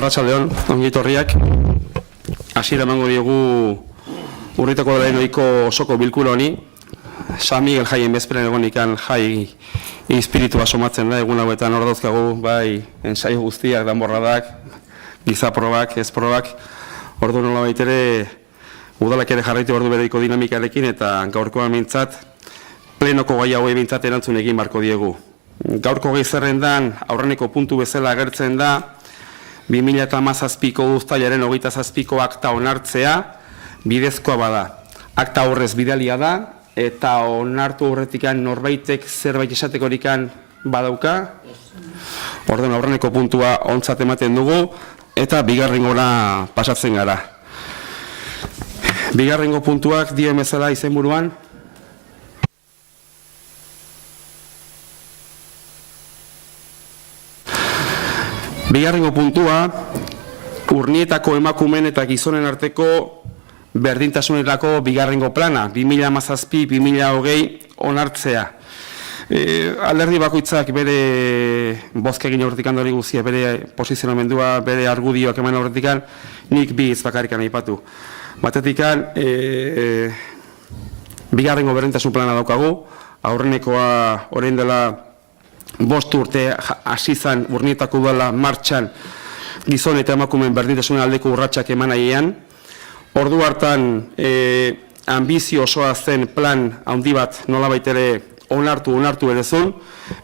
arratsaldeon, ongi etorriak. Hasiera emango diogu urriteko delain ohiko osoko bilkura honi. San Miguel jaien bezperan egonikan jai espiritua somatzen da, egun hauetan hor dauzkagu, bai, ensaio guztiak, danborradak, gizaprobak, ezprobak. Ordu nola baitere, udalak ere jarraitu ordu bereiko dinamikarekin, eta gaurkoan mintzat, plenoko gai hauei mintzat erantzun egin barko diegu. Gaurko gai zerrendan, aurreneko puntu bezala agertzen da, 2017ko uztailaren 27ko akta onartzea bidezkoa bada. Akta horrez bidalia da, eta onartu horretikan norbaitek zerbait esateko badauka. Orden aurreneko puntua ontzat ematen dugu, eta bigarrengora pasatzen gara. Bigarrengo puntuak dio bezala izenburuan. Bigarrengo puntua, urnietako emakumen eta gizonen arteko berdintasunerako bigarrengo plana, 2017-2020 onartzea. Alderdi bakoitzak bere bozkegin horretikan dori guzia, bere posizionamendua, bere argudioak eman horretikan, nik bi izbakarikan aipatu. Batetikan, bigarrengo berdintasun plana daukagu, aurrenekoa orain dela 5 urte hasi zan urnietako udala martxan gizon eta emakumeen berdintasunen aldeko urratsak eman nahian. Ordu hartan ambizio osoa zen plan handi bat nolabait ere onartu ere zuen,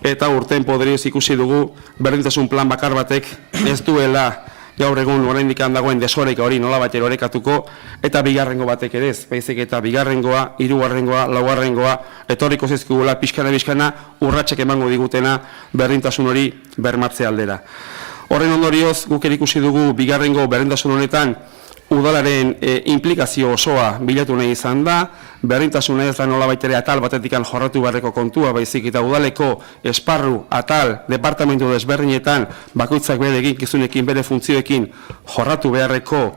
eta urteen poderioz ikusi dugu berdintasun plan bakar batek ez duela gaur egun oraindik dagoen desoreka hori nolabait ere orekatuko, eta bigarrengo batek ere ez, baizik eta bigarrengoa, hirugarrengoa, laugarrengoa, etorriko zizkigula pixkana urratsak emango digutena berdintasun hori bermatze aldera. Horren ondorioz, guk ikusi dugu bigarrengo berdintasun honetan udalaren implikazio osoa bilatu nahi izan da, berdintasuna ez da nolabait ere atal batetikan jorratu beharreko kontua, baizik eta udaleko esparru, atal, departamentu desberdinetan bakoitzak bere eginkizunekin, bere funtzioekin jorratu beharreko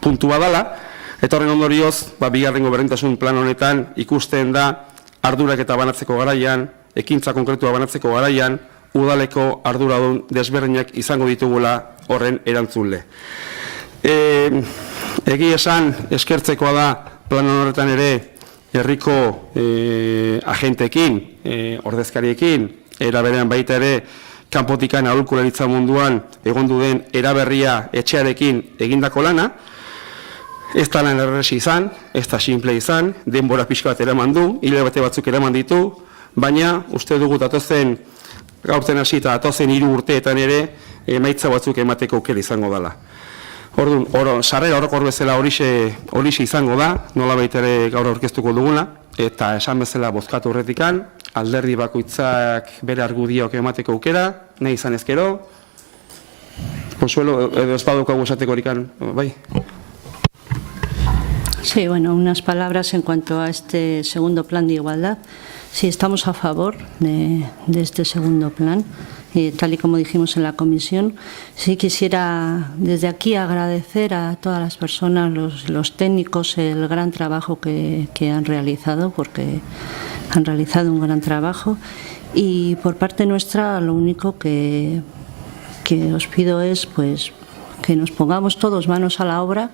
puntua dela, eta horren ondorioz, bigarrengo berdintasun plan honetan ikusten da ardurak eta banatzeko garaian, ekintza konkretua banatzeko garaian, udaleko arduradun desberdinak izango ditugula horren erantzule. Egi esan eskertzekoa da plan horretan ere herriko agenteekin, ordezkariekin, era berean baita ere kanpotikan aholkularitza munduan egondu den eraberria etxearekin egindako lana. Ez da lan erresi izan, ez da simple izan, denbora pixka bat eraman du, hilabete batzuk eraman ditu, baina uste dugu datozen gaurten hasi eta datozen 3 urteetan ere emaitza batzuk emateko aukera izango dela. Orduan, sarrera orokor bezala horixe izango da, nolabait ere gaur aurkeztuko duguna, eta esan bezala bozkatu horretikan, alderdi bakoitzak bere argudioak emateko aukera, nahi izan ezkero. Consuelo, edo ez badukagu esateko horikan, bai? Sí, bueno, unas palabras en cuanto a este segundo plan de igualdad. Sí, estamos a favor de este segundo plan. Tal y como dijimos en la comisión, sí quisiera desde aquí agradecer a todas las personas, los técnicos, el gran trabajo que han realizado, porque han realizado un gran trabajo. Y por parte nuestra, lo único que os pido es pues, que nos pongamos todos manos a la obra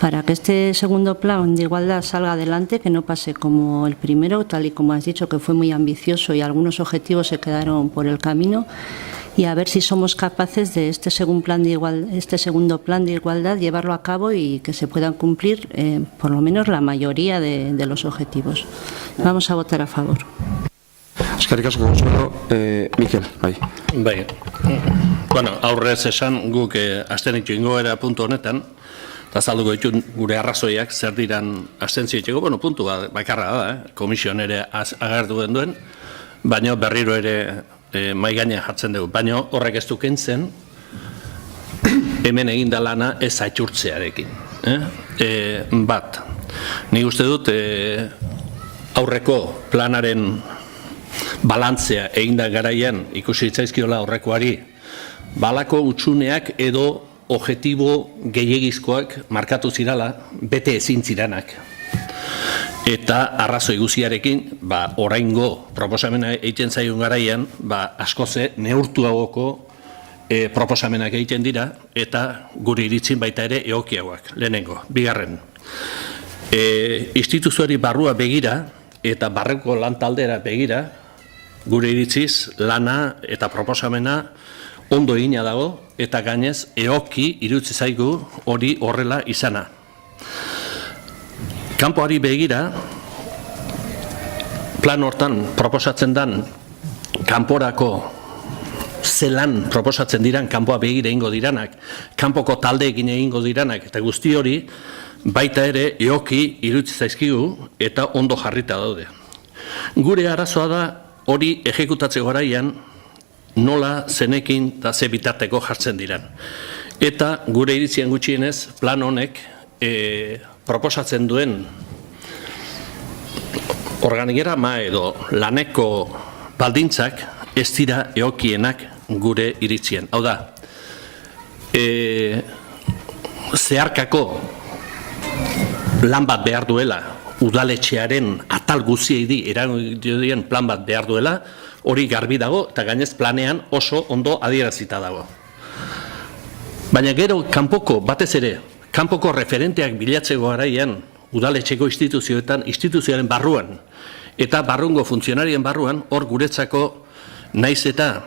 para que este segundo plan de igualdad salga adelante, que no pase como el primero, tal y como has dicho, que fue muy ambicioso y algunos objetivos se quedaron por el camino, y a ver si somos capaces de este segundo plan de igualdad llevarlo a cabo y que se puedan cumplir por lo menos la mayoría de los objetivos. Vamos a votar a favor. Eskerrik asko, Consuelo. Mikel, bai. Bai. Bueno, aurrez esan guk abstenitxo ingoera puntu honetan, eta azalduko ditu gure arrazoiak zer diran abstentzioetxeko, bueno, puntu bakarra da, komisioan ere agertu duen, baina berriro ere mahai gainean jartzen dugu. Baina horrek ez du kentzen, hemen eginda lana ez aitzurtzearekin. Bat, nik uste dut aurreko planaren balantzea eginda garaian ikusi itzaizkiola aurrekoari, balako utsuneak edo objetibo gehiegizkoak markatu zirala, bete ezin ziranak. Eta arrazoi guziarekin, oraingo proposamena egiten zaion garaian, askoze neurtuagoko proposamenak egiten dira, eta gure iritzin baita ere egokiagoak, lehenengo. Bigarren, instituzioari barrua begira, eta barreko lan taldera begira, gure iritziz lana eta proposamena ondo egina dago, eta gainez egoki irutzi zaigu hori horrela izana. Kanpoari begira, plan hortan proposatzen dan kanporako zelan proposatzen diran, kanpoa begira egingo diranak, kanpoko taldeekin egingo diranak, eta guzti hori baita ere egoki irutzi zaizkigu eta ondo jarrita daude. Gure arazoa da hori ejekutatze garaian nola zenekin eta ze bitarteko jartzen diran. Eta gure iritzien gutxienez plan honek proposatzen duen organigrama edo laneko baldintzak ez dira egokienak gure iritzien. Hau da, zeharkako lan bat behar duela, udaletxearen atal guziei eragileen plan bat behar duela, hori garbi dago eta gainez planean oso ondo adierazita dago. Baina gero kanpoko, batez ere, kanpoko referenteak bilatzeko garaian udaletxeko instituzioetan, instituzioaren barruan, eta barrungo funtzionarien barruan, hor guretzako naiz eta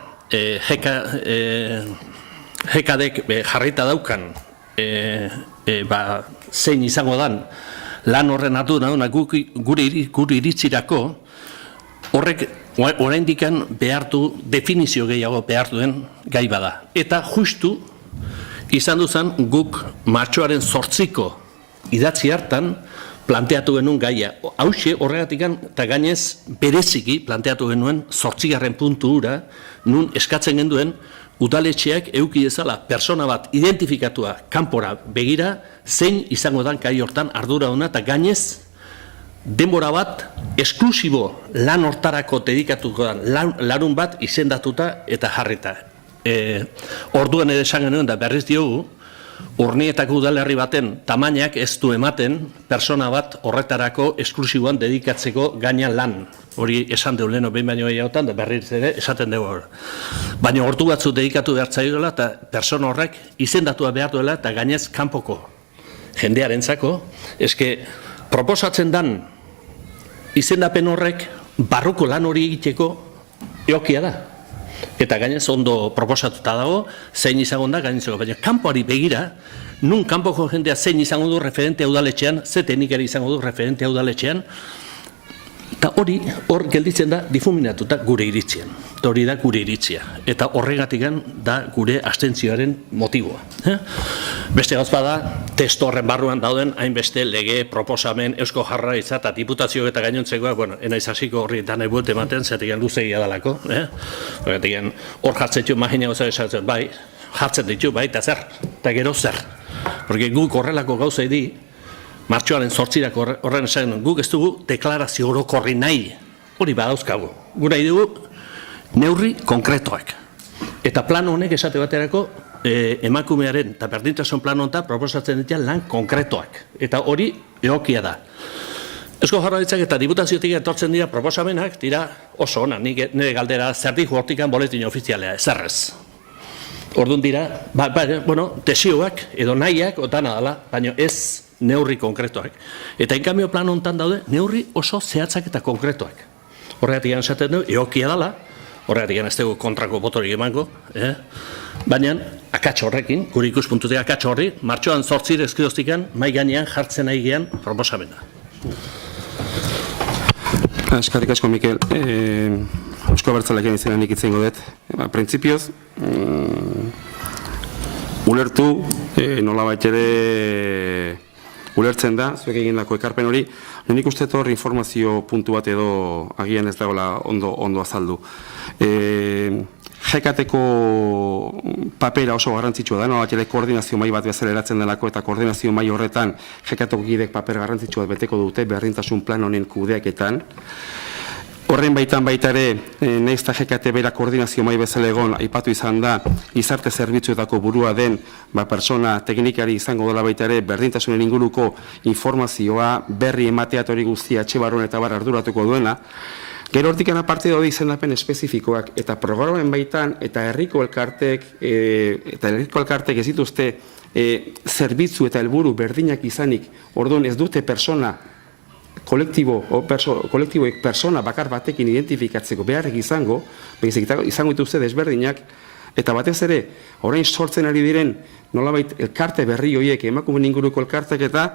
hekadek jarrita daukan zein izango dan lan horren ardura gure iritzirako horrek oraindikan behartu definizio gehiago behar duen gai bada. Eta justu izan duzan guk martxoaren 8ko idatzi hartan planteatu genuen gaia. Hauxe horregatik eta gainez bereziki planteatu genuen 8. puntu hura nun eskatzen genduen udaletxeak eduki dezala persona bat identifikatua kanpora begira zein izango dan gai hortan arduraduna eta gainez denbora bat esklusibo lan hortarako dedikatuko dan larun bat izendatuta eta jarrita. Orduan ere esan genuen da berriz diogu, Urnietako udalerri baten tamainak ez du ematen persona bat horretarako esklusiboan dedikatzeko gaina lan. Hori esan deu leheno behin baino gehiagotan, da berriz ere esaten dugu hor. Baina ordu batzu dedikatu behar zaioela eta persona horrek izendatua behar duela eta gainez kanpoko jendearentzako, eske proposatzen dan izendapen horrek barruko lan hori egiteko egokia da. Eta gainez ondo proposatuta dago, zein izango da gainezeko. Baina kanpoari begira, nun kanpoko jendea zein izango du referente udaletxean, ze teknikari izango du referente udaletxean, eta hor gelditzen da difuminatuta gure iritzien. Eta hori da gure iritzia. Eta horregatik da gure abstentzioaren motiboa. Beste gauz bada, testo horren barruan dauden hainbeste lege, proposamen, Eusko Jaurlaritza eta diputazio eta gainontzekoa, bueno, enaiz hasiko horri eta nahi buet ematen, zetik luzegia dalako. Horregatik hor jartzen ditu, imagina gauza esatzen, bai, jartzen ditu, bai, eta zer, eta gero zer. Porque guk horrelako gauza di, martxoaren 8 horren esan, guk ez dugu deklarazio orokorri nahi, hori badauzkagu. Gura dugu neurri konkretoak. Eta plan honek esate baterako emakumearen eta berdintasun plan honetan proposatzen ditu lan konkretoak. Eta hori egokia da. Eusko Jaurlaritzak eta diputaziotik etortzen dira proposamenak, dira oso ona, nire galdera zerdik hortikan boletin ofizialea, ezerrez. Orduan dira, desioak edo nahiak otana dela, baina ez neurri konkretoak. Eta inkambio plan honetan daude, neurri oso zehatzak eta konkretoak. Horregatik esaten dugu, egokia dela, horregatik ez dugu kontrako botorik emango, baina akats horrekin, gure ikuspuntutik akats horri, martxoan 8 eskidoztikan, mai gainean jartzen nahi gean proposamena. Eskarrik asko, Mikel. Eusko Abertzaleak izenan nik itzengo dut. Printzipioz, ulertu, nolabait ere ulertzen da, zuek egindako ekarpen hori, nik uste hor informazio puntu bat edo agian ez dagoela ondo azaldu. Jekateko papera oso garrantzitsua da, nolabait ere koordinazio mai bat bezala eratzen delako eta koordinazio mai horretan jekateko gidek paper garrantzitsua beteko dute berdintasun plan honen kudeaketan. Horren baitan baita ere, nahiz eta jekate bera koordinazio mai bezala egon, aipatu izan da, gizarte zerbitzuetako burua den, persona teknikari izango dela baita ere, berdintasunen inguruko informazioa, berri ematea hori guztia etxe barruan eta bar arduratuko duena. Gero hortik aparte daude izendapen espezifikoak, eta programen baitan, eta herriko elkartek ez dituzte zerbitzu eta helburu berdinak izanik, orduan ez dute persona, kolektiboek persona bakar batekin identifikatzeko beharrik izango dituzte desberdinak, eta batez ere, orain sortzen ari diren, nolabait elkarte berri horiek, emakumen inguruko elkartek eta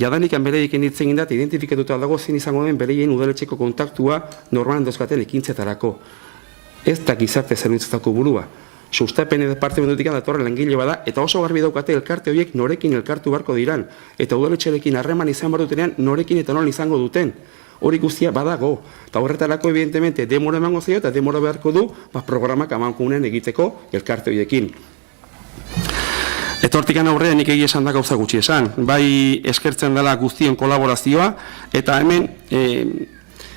jadanikan bereiken ditzen gindat, identifikatuta dago zein izango den bereien udaletxeko kontaktua normalan dauzkaten ekintzetarako. Ez da gizarte zerbitzuetako burua. Sustapen departamentutik datorren langile bada, eta oso garbi daukate elkarte horiek norekin elkartu beharko diran, eta udaletxerekin harreman izan behar dutenean norekin eta nola izango duten. Hori guztia badago, eta horretarako evidentemente demora emango zaio eta demora beharko du programak amankunen egiteko elkarte horiekin. Eta hortikan aurrean nik egia esan da gauza gutxi esan, bai eskertzen dela guztien kolaborazioa, eta hemen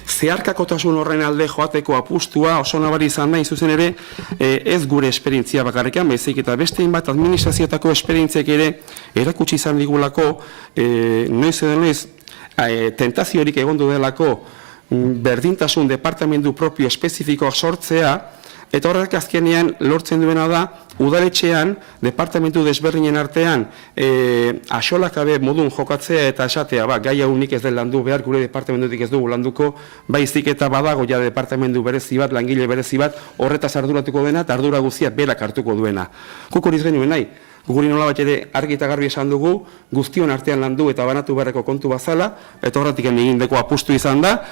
zeharkakotasun horren alde joateko apustua oso nabari izan da, zuzen ere ez gure esperientzia bakarrikan, baizik eta beste hainbat administrazioetako esperientziak ere erakutsi izan digulako, noiz edo noiz, tentaziorik egondu delako berdintasun departamentu propio espezifikoak sortzea, eta horrek azkenean lortzen duena da, udaletxean, departamentu desberdinen artean, axolakabe modun jokatzea eta esatea, gai hau nik ez den landu behar, gure departamentutik ez dugu landuko, baizik eta badago ja departamentu berezi bat, langile berezi bat, horretaz arduratuko dena, eta ardura guztia berak hartuko duena. Guk hori ez genuen nahi. Guri nolabait ere argi eta garbi esan dugu, guztion artean landu eta banatu beharreko kontu bazala, eta horretik egindeko apustu izan da.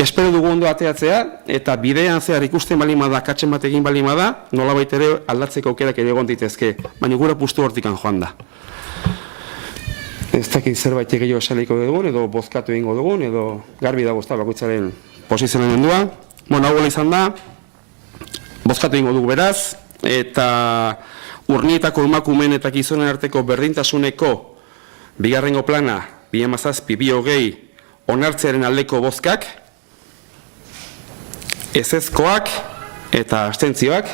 Espero dugu ondo ateatzea, eta bidean zehar ikusten balimada, katzen bat egin balimada, nolabait ere aldatzeko aukerak ere egon ditezke, baina gure apustu hortikan joan da. Ez dakit zerbait gehiago esaliko dugun, edo bozkatu egingo dugun, edo garbi dago ezta bakoitzaren posizionamendua. Bueno, hau izan da, bozkatu egingo dugu beraz, eta Urnietako emakumeen eta gizonen arteko berdintasuneko bigarrengo plana 2017-2020 onartzearen aldeko bozkak, ezezkoak eta abstentzioak,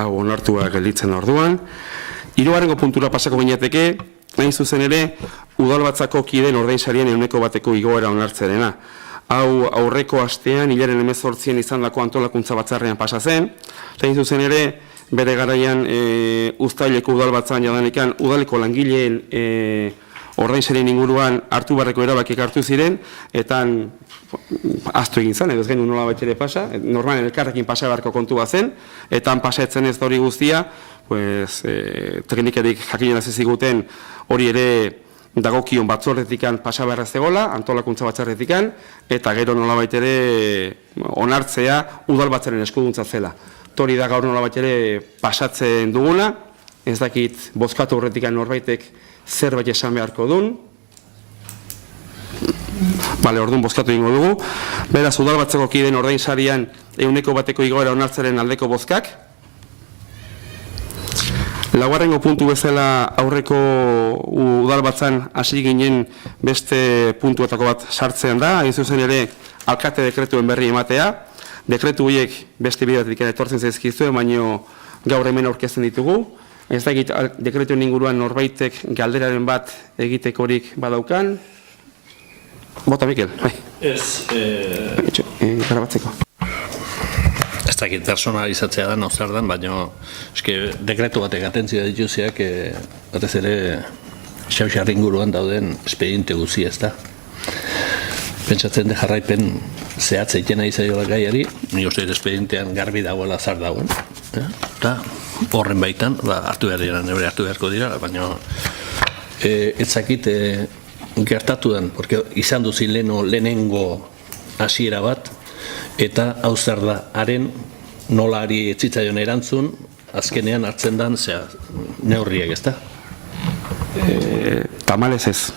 hau onartuak gelditzen orduan. Hirugarrengo puntura pasako ginateke, hain zuzen ere, udalbatzako kideen ordainsarien 100% igoera onartzerena. Hau aurreko astean, hilaren 18 izandako antolakuntza batzarrean pasa zen, hain zuzen ere, bere garaian uztaileko udalbatzan jadanekan udaleko langileen ordainsarien inguruan hartu barreko erabakiak hartu ziren, eta ahaztu egin zen, edo ez genuen nola ere pasa, normalen elkarrekin pasa beharko kontu bat zen, eta pasatzen ez da hori guztia, teknikerik jakinen aziziguten hori ere dagokion batzordetikan pasa beharra zegoela, antolakuntza batzordetikan, eta gero nola ere onartzea udalbatzaren eskuduntza zela. Hori da gaur nolabait ere pasatzen duguna, ez dakit bozkatu horretikan norbaitek zerbait esan beharko duen. Orduan bozkatu egingo dugu. Beraz, udalbatzeko kideen ordainsarian 100% igoera onartzaren aldeko bozkak. Laugarrengo puntu bezala aurreko udalbatzan hasi ginen beste puntuetako bat sartzean da, hain zuzen ere alkate dekretuen berri ematea. Dekretu horiek beste bideatik etortzen zaizkizue, baina gaur hemen aurkezten ditugu. Ez da dekretuen inguruan norbaitek galderaren bat egitekorik badaukan. Bota, Mikel, bai. Ez... Garabatzeko. Ez dakit personalizatzea da, zer dan, baina dekretu batek atentzioa dituziak batez ere xauxar inguruan dauden espediente guzi ez da. Pentsatzen de jarraipen zehatza itena izaiola gaiari, ni uste espedientean garbi dagoela zar dagoen. Eta horren baitan, hartu behar dira, nebre hartu beharko dira, baina etzakit gertatu den, porque izan duzi lehenengo hasiera bat, eta hau zer da, haren nolari etzitzaion erantzun, azkenean hartzen dan neurriak, ez da? Tamalez ez.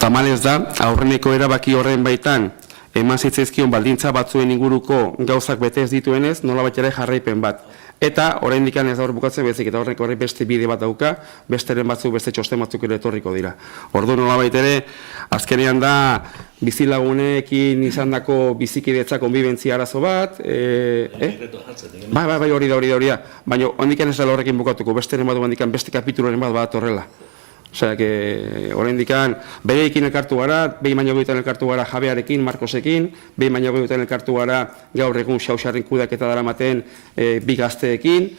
Tamalez da, aurreneko erabaki horren baitan, eman zitzaizkion baldintza batzuen inguruko gauzak bete ez dituenez, nolabait ere jarraipen bat. Eta, oraindik ez da hor bukatzen bezik, eta horrek horre beste bide bat dauka, besteren batzuk, beste txosten batzuk ere etorriko dira. Ordu nolabait ere, azkenean da, bizilagunekin izandako bizikidetza konbibentzia arazo bat, hori da. Baina, hondikan ez da horrekin bukatuko, besteren bat beste kapituloren bat horrela. Osea, oraindikan bereekin elkartu gara, behin baino gehiagotan elkartu gara jabearekin, Markosekin, behin baino gehiagotan elkartu gara gaur egun Xauxarren kudeaketa daramaten bi gazteekin,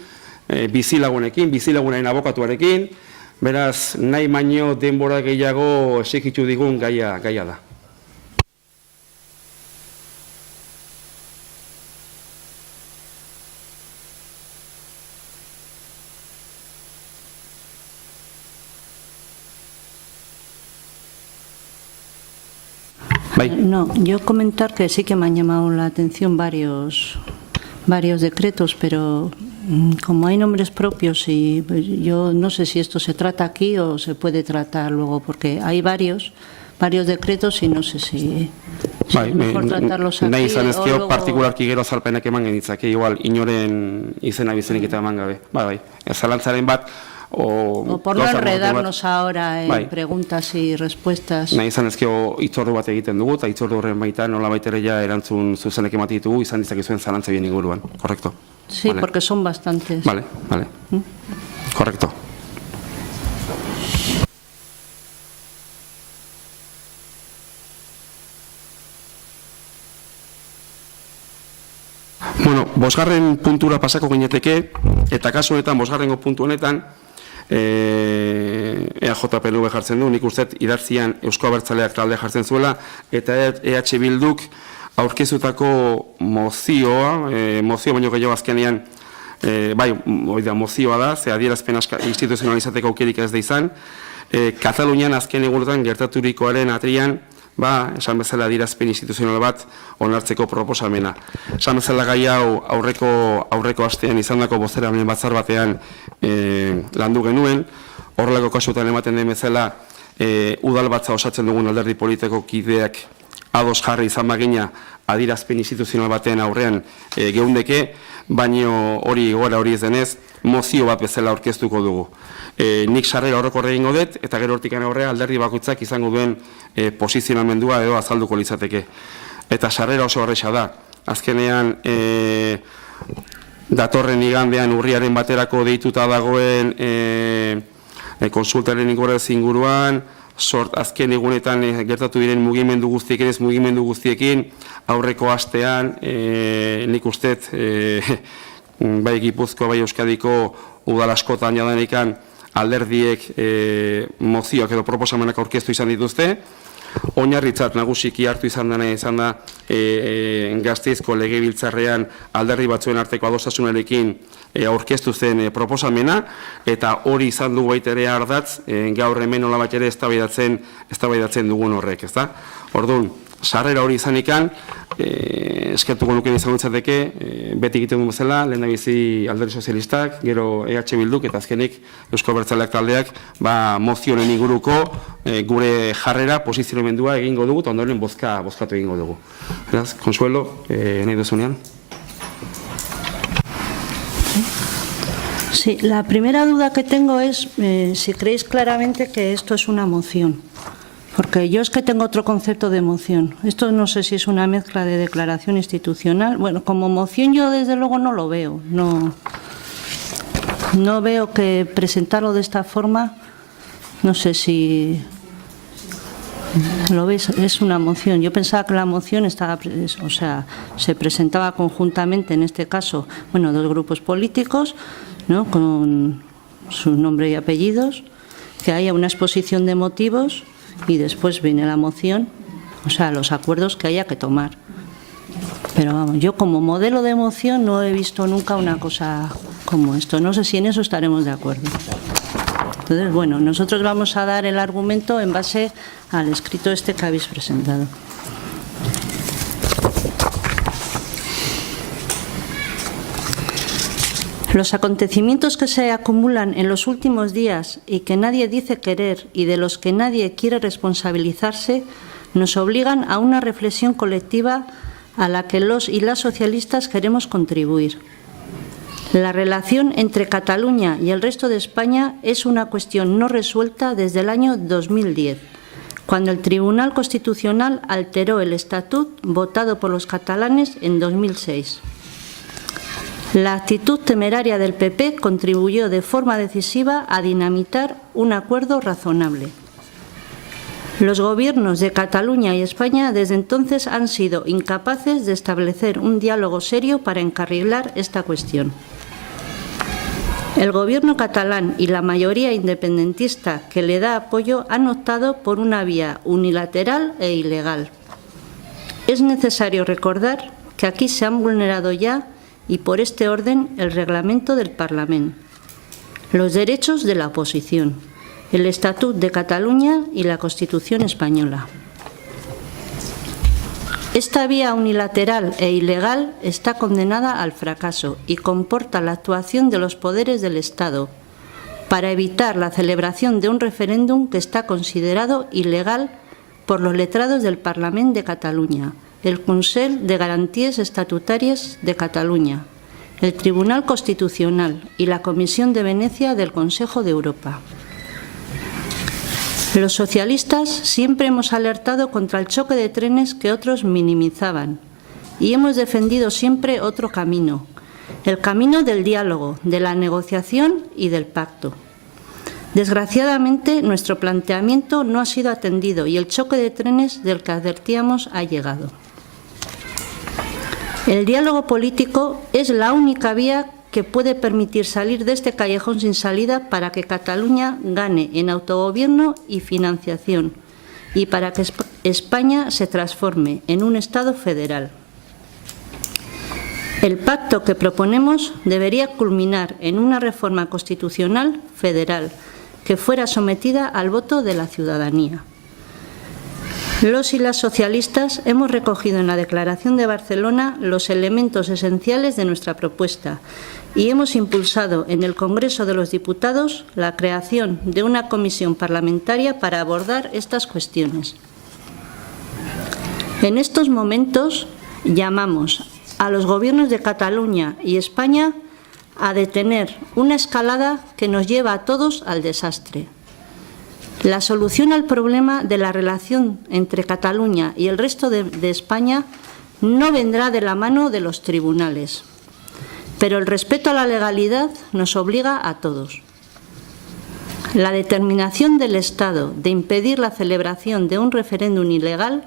bizilagunen abokatuarekin, beraz, nahi baino denbora gehiago exikitu digun gaia da. No, yo comentar que sí que me han llamado la atención varios decretos, pero como hay nombres propios y yo no sé si esto se trata aquí o se puede tratar luego, porque hay varios decretos y no sé si es mejor tratarlos aquí nahi izan o ezkio luego... partikularki gero azalpenak eman genitzake, igual inoren izena bizenik eta eman gabe. Bai, zalantzaren bat, o por no enredarnos ahora en preguntas y respuestas. Nahi izan ezkio hitzordu bat egiten dugu, eta hitzordu horren baita nola baitere ja erantzun zuzenek ematen ditugu, izan ditzakezuen zalantza bien inguruan, correcto? Sí, vale. Porque son bastantes. Vale. Correcto. Bueno, bosgarren puntura pasako gineteke, eta kasu honetan, bosgarrengo puntu honetan, EAJ-PNV jartzen du, nik uste idatzian Eusko Abertzaleak talde jartzen zuela, eta EH Bilduk aurkezutako mozioa, mozio baino gehiago azkenean, mozioa da, ze adierazpen instituzionalizateko aukerik ez da izan, Katalunian azken egunetan gertaturikoaren atrian, esan bezala adierazpen instituzional bat onartzeko proposamena. Esan bezala gai hau aurreko astean izandako bozeramaile batzar batean landu genuen, horrelako kasutan ematen den bezala udalbatza osatzen dugun alderdi politiko kideak ados jarri izan bagina adierazpen instituzional baten aurrean geundeke, baino hori ez denez, mozio bat bezala aurkeztuko dugu. Nik sarrera horrekor egingo dut, eta gero hortikan aurrea alderdi bakoitzak izango duen posizionamendua edo azalduko litzateke. Eta sarrera oso horreixa da. Azkenean, datorren igandean urriaren baterako deituta dagoen konsultaren inguruan, azken egunetan gertatu diren mugimendu guztiekin, aurreko astean, nik ustet, bai Gipuzkoa, bai Euskadiko udal askotan jadanekan alderdiek mozioak edo proposamenak aurkeztu izan dituzte. Oinarritzat nagusiki hartu izan da Gasteizko legebiltzarrean alderdi batzuen arteko adostasunarekin aurkeztu zen proposamena, eta hori izan du baita ere ardatz gaur hemen nolabait ere eztabaidatzen dugun horrek, ezta? Orduan, sarrera hori izanikan, eskertuko nukeen izan dutzateke, beti egiten du bezala, lehendabizi alderdi sozialistak, gero EH Bilduk eta azkenik Eusko Abertzaleak taldeak mozionen inguruko gure jarrera, posizionamendua egingo dugu, eta ondoren bozkatu egingo dugu. Beraz, Consuelo, nahi duzunean? Sí, la primera duda que tengo es si creéis claramente que esto es una moción. Porque yo es que tengo otro concepto de moción. Esto no sé si es una mezcla de declaración institucional. Bueno, como moción yo desde luego no lo veo. No veo que presentarlo de esta forma, no sé si lo veis, es una moción. Yo pensaba que la moción estaba, o sea, se presentaba conjuntamente, en este caso, bueno, dos grupos políticos, ¿no?, con su nombre y apellidos, que haya una exposición de motivos y después viene la moción, o sea, los acuerdos que haya que tomar. Pero vamos, yo como modelo de moción no he visto nunca una cosa como esto. No sé si en eso estaremos de acuerdo. Entonces, bueno, nosotros vamos a dar el argumento en base al escrito este que habéis presentado. Los acontecimientos que se acumulan en los últimos días y que nadie dice querer y de los que nadie quiere responsabilizarse nos obligan a una reflexión colectiva a la que los y las socialistas queremos contribuir. La relación entre Cataluña y el resto de España es una cuestión no resuelta desde el año 2010, cuando el Tribunal Constitucional alteró el estatut votado por los catalanes en 2006. La actitud temeraria del PP contribuyó de forma decisiva a dinamitar un acuerdo razonable. Los gobiernos de Cataluña y España desde entonces han sido incapaces de establecer un diálogo serio para encarrilar esta cuestión. El gobierno catalán y la mayoría independentista que le da apoyo han optado por una vía unilateral e ilegal. Es necesario recordar que aquí se han vulnerado ya, y por este orden, el reglamento del Parlamento, los derechos de la oposición, el Estatut de Cataluña y la Constitución española. Esta vía unilateral e ilegal está condenada al fracaso y comporta la actuación de los poderes del Estado para evitar la celebración de un referéndum que está considerado ilegal por los letrados del Parlament de Cataluña, el Consell de Garanties Estatutàries de Cataluña, el Tribunal Constitucional y la Comisión de Venecia del Consejo de Europa. Los socialistas siempre hemos alertado contra el choque de trenes que otros minimizaban y hemos defendido siempre otro camino, el camino del diálogo, de la negociación y del pacto. Desgraciadamente, nuestro planteamiento no ha sido atendido y el choque de trenes del que advertíamos ha llegado. El diálogo político es la única vía que puede permitir salir de este callejón sin salida para que Cataluña gane en autogobierno y financiación y para que España se transforme en un Estado federal. El pacto que proponemos debería culminar en una reforma constitucional federal que fuera sometida al voto de la ciudadanía. Los y las socialistas hemos recogido en la Declaración de Barcelona los elementos esenciales de nuestra propuesta y hemos impulsado en el Congreso de los Diputados la creación de una comisión parlamentaria para abordar estas cuestiones. En estos momentos llamamos a los gobiernos de Cataluña y España a detener una escalada que nos lleva a todos al desastre. La solución al problema de la relación entre Cataluña y el resto de España no vendrá de la mano de los tribunales, pero el respeto a la legalidad nos obliga a todos. La determinación del Estado de impedir la celebración de un referéndum ilegal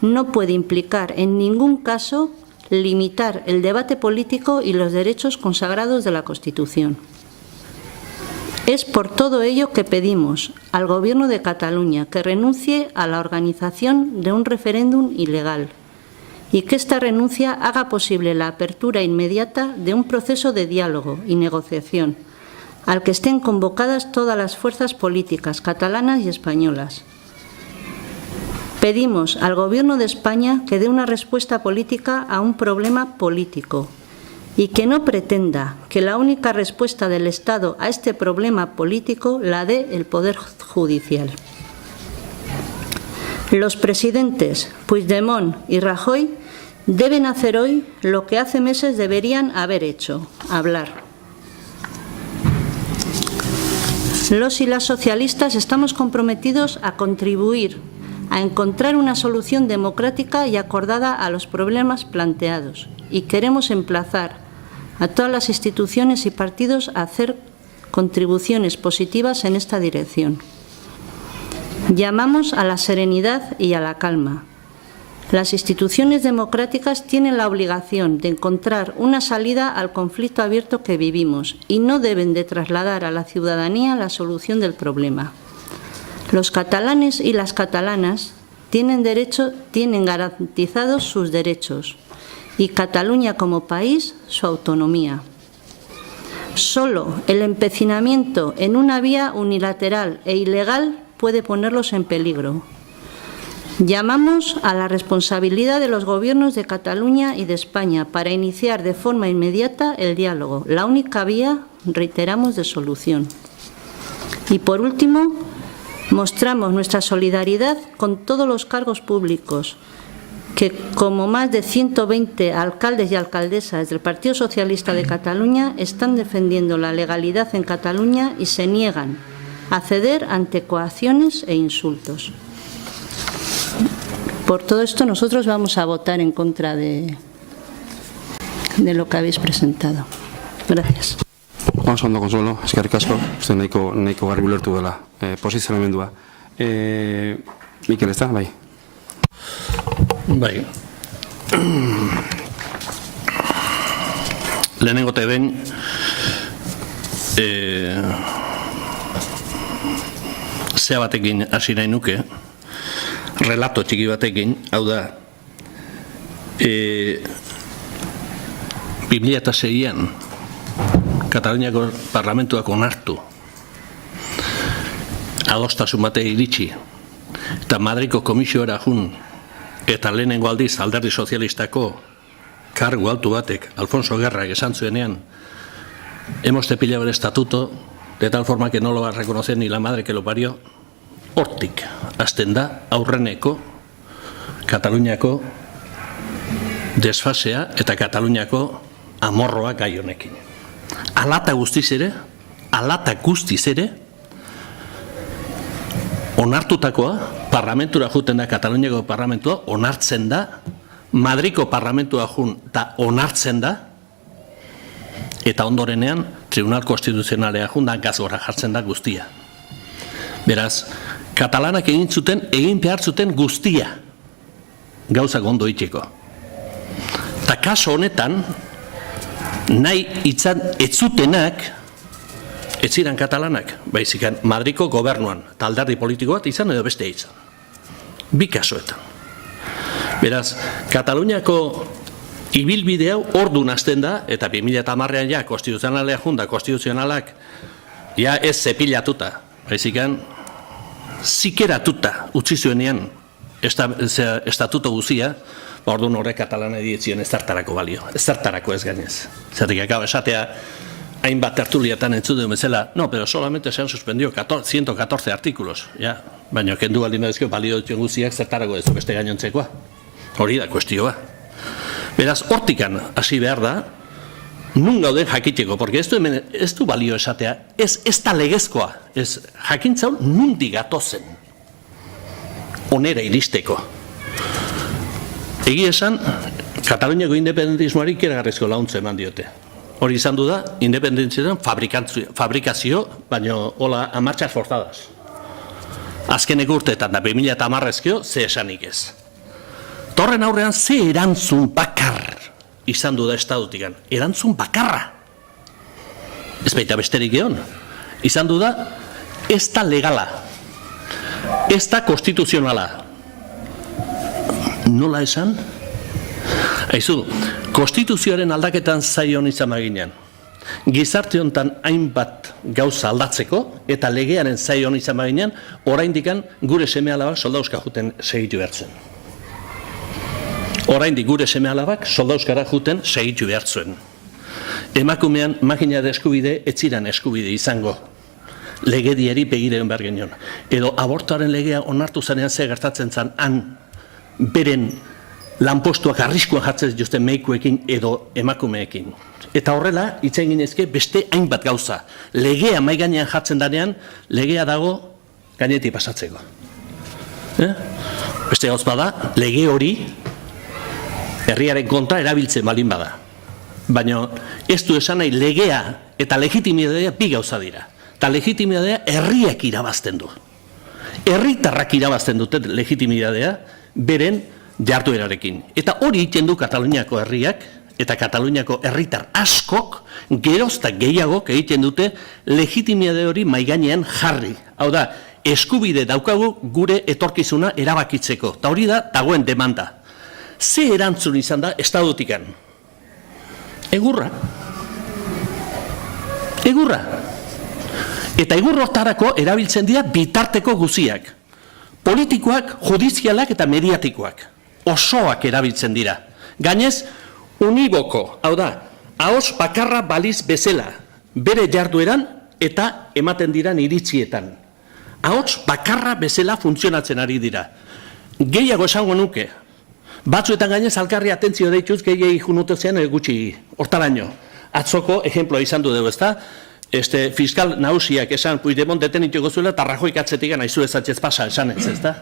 no puede implicar en ningún caso limitar el debate político y los derechos consagrados de la Constitución. Es por todo ello que pedimos al Gobierno de Cataluña que renuncie a la organización de un referéndum ilegal y que esta renuncia haga posible la apertura inmediata de un proceso de diálogo y negociación al que estén convocadas todas las fuerzas políticas catalanas y españolas. Pedimos al Gobierno de España que dé una respuesta política a un problema político y que no pretenda que la única respuesta del Estado a este problema político la dé el Poder Judicial. Los presidentes Puigdemont y Rajoy deben hacer hoy lo que hace meses deberían haber hecho: hablar. Los y las socialistas estamos comprometidos a contribuir a encontrar una solución democrática y acordada a los problemas planteados y queremos emplazar a todas las instituciones y partidos a hacer contribuciones positivas en esta dirección. Llamamos a la serenidad y a la calma. Las instituciones democráticas tienen la obligación de encontrar una salida al conflicto abierto que vivimos y no deben de trasladar a la ciudadanía la solución del problema. Los catalanes y las catalanas tienen garantizados sus derechos y Cataluña como país su autonomía. Solo el empecinamiento en una vía unilateral e ilegal puede ponerlos en peligro. Llamamos a la responsabilidad de los gobiernos de Cataluña y de España para iniciar de forma inmediata el diálogo, la única vía, reiteramos, de solución. Y por último, mostramos nuestra solidaridad con todos los cargos públicos que, como más de 120 alcaldes y alcaldesas del Partido Socialista de Cataluña, están defendiendo la legalidad en Cataluña y se niegan a ceder ante coacciones e insultos. Por todo esto, nosotros vamos a votar en contra de de lo que habéis presentado. Gracias. Oso ondo, Consuelo, eskerrik asko, uste nahiko garbi ulertu dela posizionamendua. Mikel, ez da, bai? Bai. Lehenengo eta behin zea batekin hasi nahi nuke, relato txiki batekin, hau da, 2006an Kataluniako parlamentuak onartu, adostasun bate iritsi, eta Madriko komisioera jun, eta lehenengo aldiz alderdi sozialistako kargu altu batek, Alfonso Guerrak esan zuenean, hemos cepillado el estatuto de tal forma que no lo va a reconocer ni la madre que lo parió, hortik hasten da aurreneko Kataluniako desfasea eta Kataluniako amorroa gai honekin. Alata guztiz ere, onartutakoa, parlamentura juten da, Kataluniako parlamentua, onartzen da, Madriko parlamentua jun eta onartzen da, eta ondorenean, Tribunal Konstituzionalea jun da, gazgora jartzen da guztia. Beraz, katalanak egin behar zuten guztia, gauzak ondo itxeko. Eta kaso honetan, nahi itzan etzutenak, etziran katalanak, baizikan Madriko gobernuan, eta alderdi politiko bat izan edo beste izan. Bi kasoetan. Beraz, Kataluniako ibilbide hau ordu nazten da, eta 2010an ja, konstituzionalea junda, konstituzionalak, ja ez zepilatuta, baizikan, zikeratuta utzi zuenean estatuto guzia, orduan horrek katalana edietzioen ez zertarako balio, ez zertarako ez gainez. Zertik akaba esatea, hainbat tertuliatan entzuten bezala, no, pero solamente se han suspendido 114 artículos, ja, baina kendu baldin badezko balio dituen guztiak zertarako ez du beste gainontzekoa. Hori da kuestioa. Beraz, hortikan hasi behar da, nun gauden jakiteko, porque ez du balio esatea, ez da legezkoa, ez jakintzaun nundi gatozen, onera iristeko. Egi esan, Kataluniako independentismoari ikeragarrizko laguntza eman diote. Hori izan du da, independentzietan fabrikazio, baina hola, amartxas forzadas. Azkeneko urteetan da, 2010 ze esanik ez. Torren aurrean, ze erantzun bakar izan du da estadutikan. Erantzun bakarra. Ez baita besterik egon. Izan du da, ez da legala. Ez da konstituzionala. Nola esan? Aizu, konstituzioaren aldaketan zaion izan maginean. Gizarte honetan hainbat gauza aldatzeko eta legearen zaion izan maginean, oraindikan gure seme-alabak soldauzka juten segitu behartzen. Oraindik gure seme-alabak soldauzkara juten segitu behartzen. Emakumean makinaren eskubide etziran eskubide izango. Legediari begiren behar genion. Edo abortoaren legea onartu zanean ze gertatzen zan han beren lanpostuak arriskuan jartzen dituzten medikuekin edo emakumeekin. Eta horrela, itzen ginezke beste hainbat gauza. Legea mai gainean jartzen danean, legea dago gainetik pasatzeko. Beste gauz bada, lege hori herriaren kontra erabiltzen balin bada. Baina ez du esan nahi legea eta legitimitatea bi gauza dira. Eta legitimitatea herriak irabazten du. Herritarrak irabazten dute legitimitatea beren jarduerarekin. Eta hori egiten du Kataluniako herriak eta Kataluniako herritar askok gerozta gehiagok egiten dute legitimitate hori maigainean jarri. Hau da, eskubide daukagu gure etorkizuna erabakitzeko. Eta hori da dagoen demanda. Ze erantzun izan da estadutikan? Egurra. Egurra. Eta egur hortarako erabiltzen dira bitarteko guziak. Politikoak, judizialak eta mediatikoak. Osoak erabiltzen dira. Gainez, uniboko, hau da, ahos bakarra baliz bezala, bere jardueran eta ematen diran iritzietan. Ahos bakarra bezala funtzionatzen ari dira. Gehiago esango nuke. Batzuetan gainez alkarri atentzio deituz gehiagi junutezean gutxi hortaraino. Atzoko, ejemploa izan du dugu, ezta? Fiskal nagusiak esan Puigdemont detenituko zuela eta Rajoyk atzetik aizu ezatzez pasa esan ez, ezta?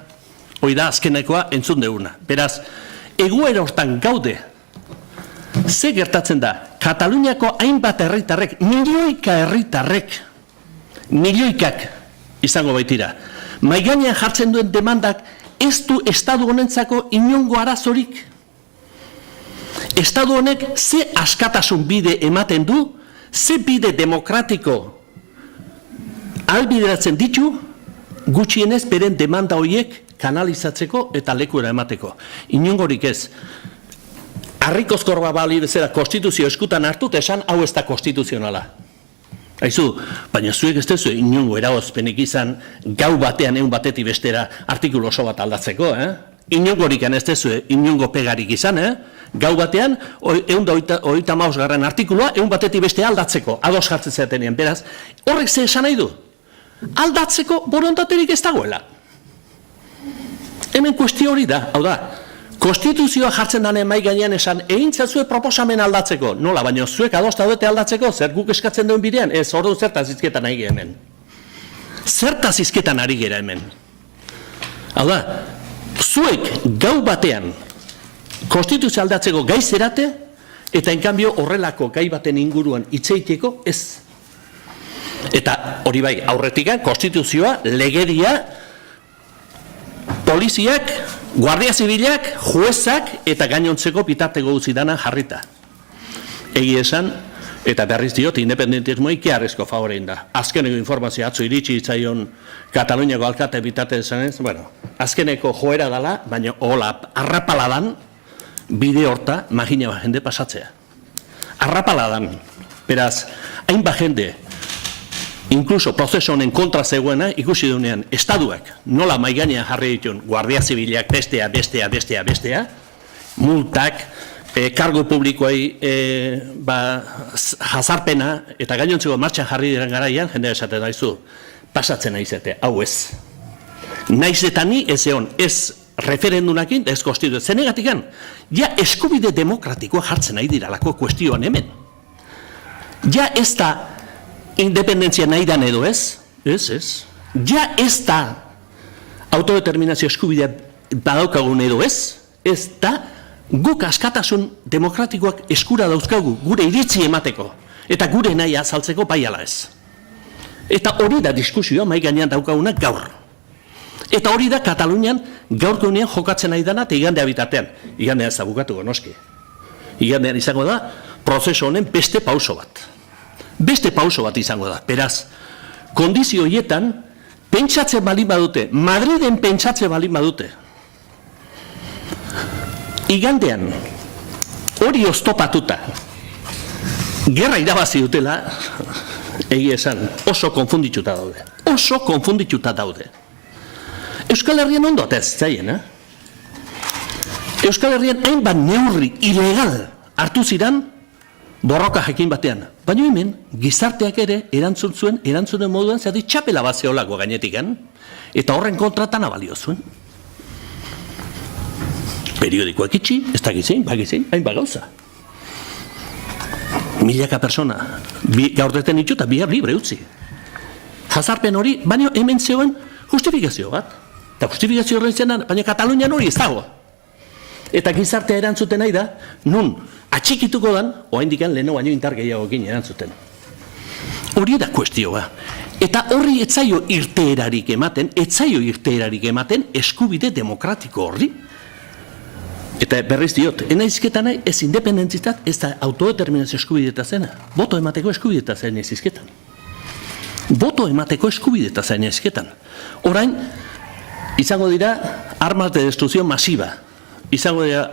Hoi da azkenekoa entzun deuna. Beraz, egoera hortan gaude Ze gertatzen da, Kataluniako hainbat herritarrek, milioikak izango baitira, maigainean jartzen duen demandak ez du estadu honentzako inongo arazorik. Estadu honek ze askatasun bide ematen du, ze bide demokratiko albideratzen ditu, gutxienez beren demanda horiek kanalizatzeko eta lekura emateko. Inongorik ez. Harrikozkorba bali bezala konstituzio eskutan hartu eta esan hau ez da konstituzionala. Aizu, baina zuek ez dezu inongo eragozpenik izan gau batean egun batetik bestera artikulu oso bat aldatzeko, Inongorik ez dezu inongo pegarik izan, Gau batean, 135. artikulua egun batetik bestea aldatzeko, ados jartzen zatenean, beraz, horrek ze esan nahi du? Aldatzeko borondaterik ez dagoela. Hemen kuestio hori da, hau da, konstituzioa jartzen danen mai gainean esan, egin zazue proposamen aldatzeko, nola, baina zuek adosta dute aldatzeko, zer guk eskatzen duen bidean, ez, ordu zertaz izketan ari gera hemen. Zertaz izketan ari gera hemen. Hau da, zuek gau batean, konstituzioa aldatzeko gai zerate, eta enkanbio horrelako gai baten inguruan hitzeiteko ez. Eta hori bai, aurretikan, konstituzioa, legedia, poliziak, guardia zibilak, juezak eta gainontzeko bitarteko uzidana jarrita. Egi esan, eta berriz diot, independentismoa ikiarrezko favorein da. Azkeneko informazioa atzo iritsi itzaion Kataluniako alkate bitate esanez, bueno, azkeneko joera dela, baina hola, arrapaladan, bide horta, magina jende pasatzea. Arrapaladan, beraz, hainbat jende, inkluso prozeso honen kontra zegoena, ikusi duenean, estaduak nola maigainean jarri dituen guardia zibilak bestea, multak, kargo publikoei jazarpena, eta gainontzeko martxan jarri diren garaian, jende esaten daizu, pasatzen naizete, hau ez. Naiz eta ni ez egon, ez referendunakin, ez konstituzio. Zenegatikan, ja eskubide demokratikoa jartzen nahi diralako kuestioan hemen. Ja ez da independentzia nahi dan edo ez? Ez. Ja ez da autodeterminazio eskubidea badaukagun edo ez? Ez da guk askatasun demokratikoak eskura dauzkagu gure iritzi emateko eta gure nahi azaltzeko bai ala ez. Eta hori da diskusioa mai gainean daukagunak gaur. Eta hori da Katalunian gaurko unean jokatzen nahi dana eta igandea bitartean. Igandea ez da bukatuko noski. Igandean izango da prozesu honen beste pauso bat. Beste pauso bat izango da. Beraz, kondizio horietan pentsatzen balin badute, Madriden pentsatzen balin badute. Igandean hori oztopatuta gerra irabazi dutela, egia esan, oso konfundituta daude. Oso konfundituta daude. Euskal Herrian ondo eta ez zaien, Euskal Herrian hainbat neurri ilegal hartu ziran borroka jakin batean. Baina hemen, gizarteak ere erantzunen moduan, zati txapela bat zeolako gainetikan, eta horren kontratan abalio zuen. Periodikoak itxi, ez dakizein, bakizein, hainbat gauza. Milaka persona, gaurdeten itxu eta bihar libre utzi. Jazarpen hori, baina hemen zegoen justifikazio bat. Eta justifikazio horren zenan, baina Katalunian hori ez dago. Eta gizartea erantzuten nahi da, nun atxikituko dan, oaindikan leheno baino indar gehiagokin erantzuten. Hori da kuestioa. Eta horri etzaio irteerarik ematen eskubide demokratiko horri. Eta berriz diot, enaizketan nahi ez independentzitat, ez da autodeterminazio eskubideta zena. Boto emateko eskubideta zen ez izketan. Boto emateko eskubideta zen ez izketan. Orain, izango dira armas de destrucción masiva. Izango dira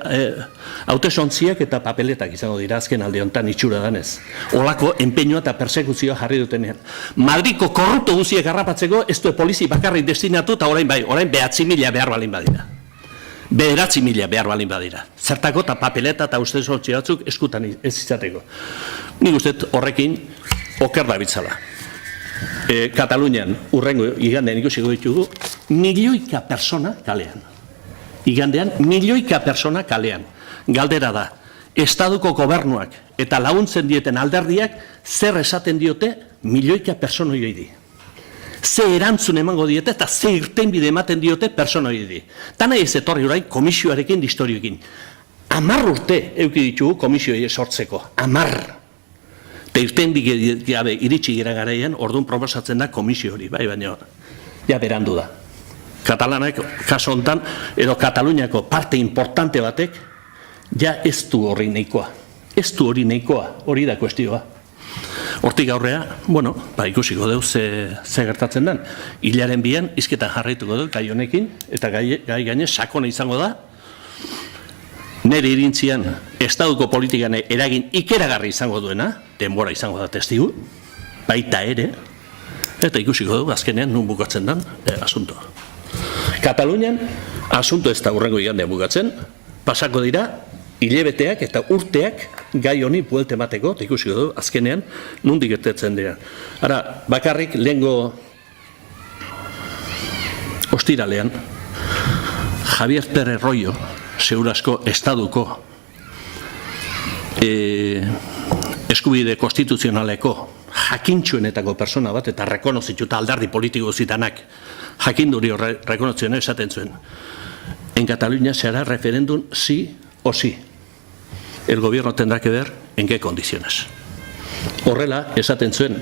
hautesontziak eta papeletak izango dira azken alde honetan itxura danez. Olako enpeñoa eta persekuzioa jarri dutenean. Madriko korrupto guziek harrapatzeko ez du polizi bakarrik destinatu eta orain 9.000 behar balin badira. 9.000 behar balin badira. Zertako eta papeleta eta hautesontzi batzuk eskutan ez izateko. Nik uste horrekin oker da bitzala. Katalunian urrengo igandean ikusiko ditugu milioika persona kalean. Igandean milioika persona kalean. Galdera da, estaduko gobernuak eta laguntzen dieten alderdiak zer esaten diote milioika persona hori di. Ze erantzun emango diete eta ze irtenbide ematen diote persona hori di. Tana ez etorri orain komisioarekin distorioekin. 10 urte eduki ditugu komisioei sortzeko, 10. Eta irtendik gabe iritsi gira garaian, orduan proposatzen da komisio hori, bai, baina ja berandu da. Katalanek, kaso honetan, edo Kataluniako parte importante batek, ja ez du hori nahikoa. Ez du hori nahikoa, hori da kuestioa. Hortik aurrea, bueno, ikusiko dugu ze gertatzen den. Hilaren bian, izketan jarraituko dugu gai honekin, eta gai gaine sakona izango da, nire irintzian, estaduko politikan eragin ikeragarri izango duena, denbora izango da testigu, baita ere, eta ikusiko dugu azkenean nun bukatzen den asuntoa. Katalunian, asunto ez da hurrengo igandean bukatzen, pasako dira, hilebeteak eta urteak gai honi buelte emateko, eta ikusiko dugu azkenean nundik gertatzen dira. Ara, bakarrik lehengo ostiralean, Javier Pérez Royo, segurasko estaduko eskubide konstituzionaleko jakintxuenetako persona bat, eta rekonozituta aldardi politiko zitanak jakinduri rekonozitzen esaten zuen. En Cataluña se hará referéndum sí o sí. El gobierno tendrá que ver en qué condiciones. Horrela esaten zuen,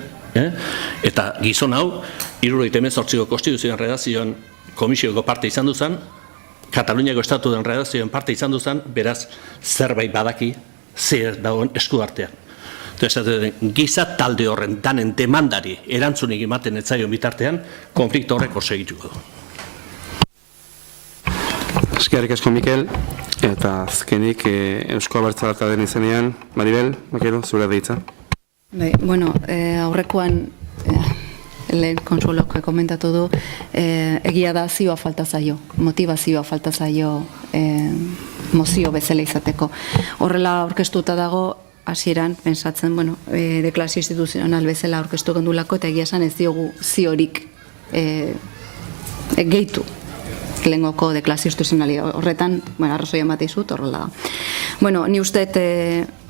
eta gizon hau, 78ko konstituzioen redakzioan komisioko parte izan duzan, Kataluniako estatuen redakzioen parte izan duzan, beraz zerbait badaki zer dagoen eskuartean. Giza talde horren danen demandari erantzunik ematen etzaion bitartean, konflikto horrek segituko du. Eskerrik asko, Mikel, eta azkenik Eusko Abertzalea den izenean, Maribel, Makero, zure deitza. Bueno, aurrekoan lehen Konsuelok komentatu du, egia da zioa falta zaio, motivazioa falta zaio mozio bezala izateko. Horrela aurkeztuta dago, hasieran pensatzen, bueno, deklarazio instituzional bezala aurkeztu gendulako, eta egia esan ez diogu ziorik gehitu lehengoko deklarazio instituzionali horretan, arrazoia emateizut, horrela da. Bueno, ni uste